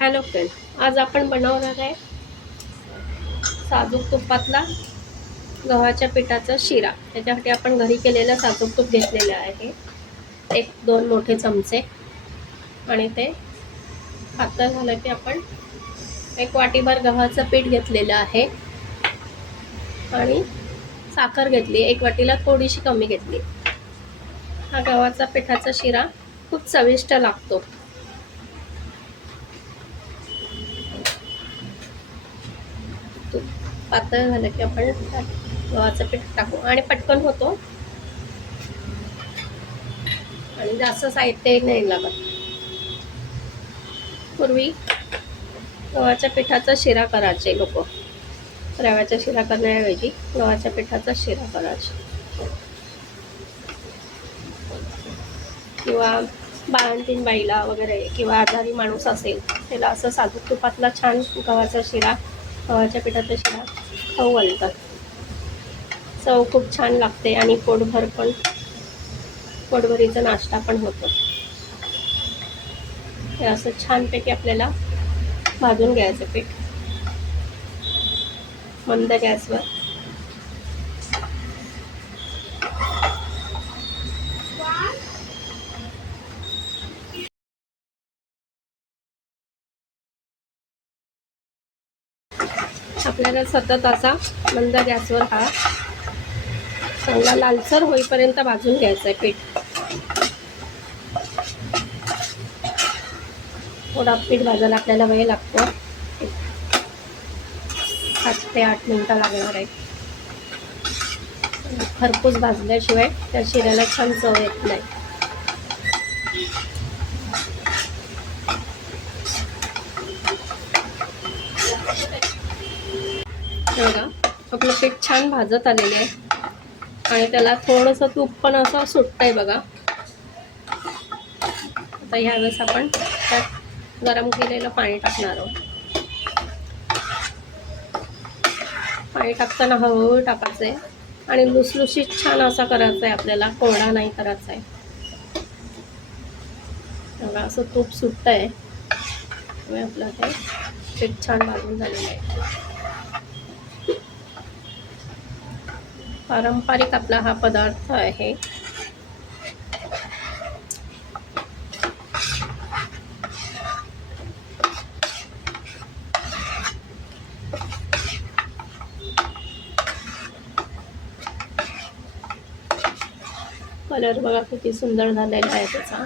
Hello friend, आज आपण बनवणार आहे साजूक तुपातला गव्हाच्या पिठाचा शिरा। त्याच्यासाठी आपण घरी केलेलं साजूक तूप घेतलेलं आहे, 1-2 मोठे चमचे, आणि ते पातळ झालं की आपण 1 वाटीभर गव्हाचं पीठ घेतलेलं आहे आणि साखर घेतली, 1 वाटीला थोडीशी कमी घेतली। हा गव्हाचा पिठाचा शिरा खूप चविष्ट लागतो। तूप पातळ झालं की आपण गव्हाचं पीठ टाकू आणि पटकन होतो आणि जास्त साहित्य नाही लागत। पूर्वी गव्हाच्या पिठाचा शिरा करायचे लोक, रव्याचा शिरा करण्याऐवजी गव्हाच्या पिठाचा शिरा करायचे। किंवा बाळंतीण बाईला वगैरे किंवा आजारी माणूस असेल त्याला असं साजूक तुपातला छान गव्हाचा शिरा, गव्हाच्या पिठाचा शिरा खाऊ घालतात। चव खूप छान लागते आणि पोटभरीचा नाश्ता पण होतो। हे असं छानपैकी आपल्याला भाजून घ्यायचं पीठ मंद गॅसवर। आपल्याला सतत असा मंद गॅसवर हा चांगला लालसर होईपर्यंत भाजून घ्यायचं आहे पीठ। थोडा पीठ भाजायला आपल्याला वेळ लागतो, 7 ते 8 मिनिटं लागणार आहे। खरपूस भाजल्याशिवाय त्या शिऱ्याला छान चव येत नाही। बघा, आपलं पीठ छान भाजत आलेले आहे आणि त्याला थोडंसं तूप पण असं सुटतंय बघा। आता ह्यावेळेस आपण त्यात गरम केलेलं पाणी टाकणार आहोत। पाणी टाकताना हळूहळू टाकायचं आहे आणि लुसलुशीत छान असा करायचा आहे आपल्याला, कोरडा नाही करायचा आहे। बघा, असं तूप सुटतंय त्यामुळे आपलं ते पीठ छान भाजून झालेलं आहे। पारंपरिक आपला हा पदार्थ आहे। कलर बघा किती सुंदर झालेला आहे त्याचा,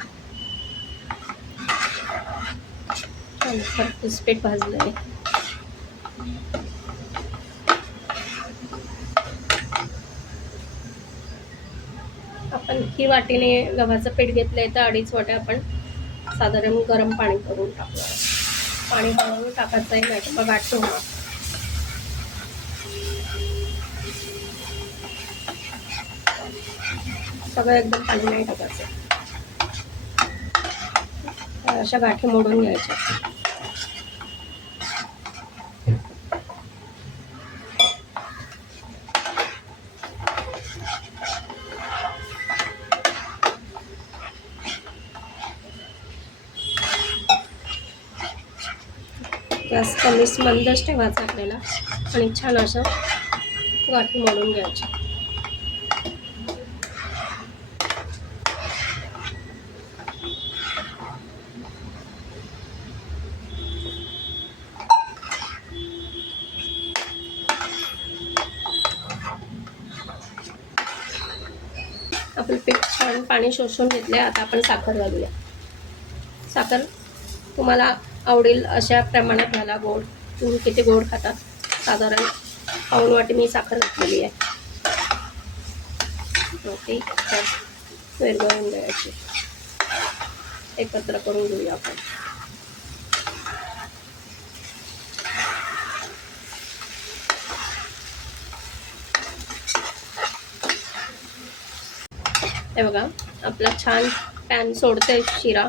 खरपूस पीठ भाजलं आहे। आपण ही वाटीने गव्हाचं पीठ घेतलंय तर 2.5 वाट्या आपण साधारण गरम पाणी करून टाकणार। पाणी हळूहळू टाकायचं आहे, नाही तर गाठ होणार। सगळं एकदम पाणी नाही टाकायचं, अशा गाठी मोडून घ्यायच्या। गॅस कमीच मंदच ठेवायचा आपल्याला आणि छान असं गाठी मोडून घ्यायची। आपलं पीठ छान पाणी शोषून घेतले। आता आपण साखर घालूया। साखर तुम्हाला आवडेल अशा प्रमाणात घाला। गोड तुम्ही किती गोड खाता, साधारण 1 वाटी मी साखर घातलेली आहे। ती त्यात विरघळून द्यायची, एकत्र करून घेऊया आपण। हे बघा, आपला छान पॅन सोडते शिरा।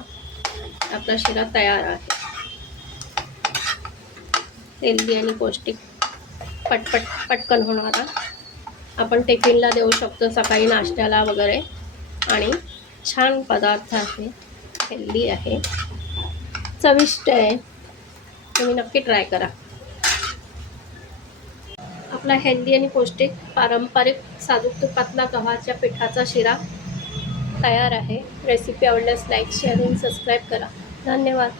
आपला शिरा तयार आहे, हेल्दी आणि पौष्टिक, पटकन होणारा। आपण टिफिनला देऊ शकतो, सकाळी नाश्त्याला वगैरे, आणि छान पदार्थ आहे, हेल्दी आहे, चविष्ट आहे। तुम्ही नक्की ट्राय करा. आपला हेल्दी आणि पौष्टिक पारंपरिक साजूक तुपातला गव्हाच्या पिठाचा शिरा तयार आहे. रेसिपी आवडल्यास लाईक, शेअर आणि सबस्क्राईब करा. धन्यवाद.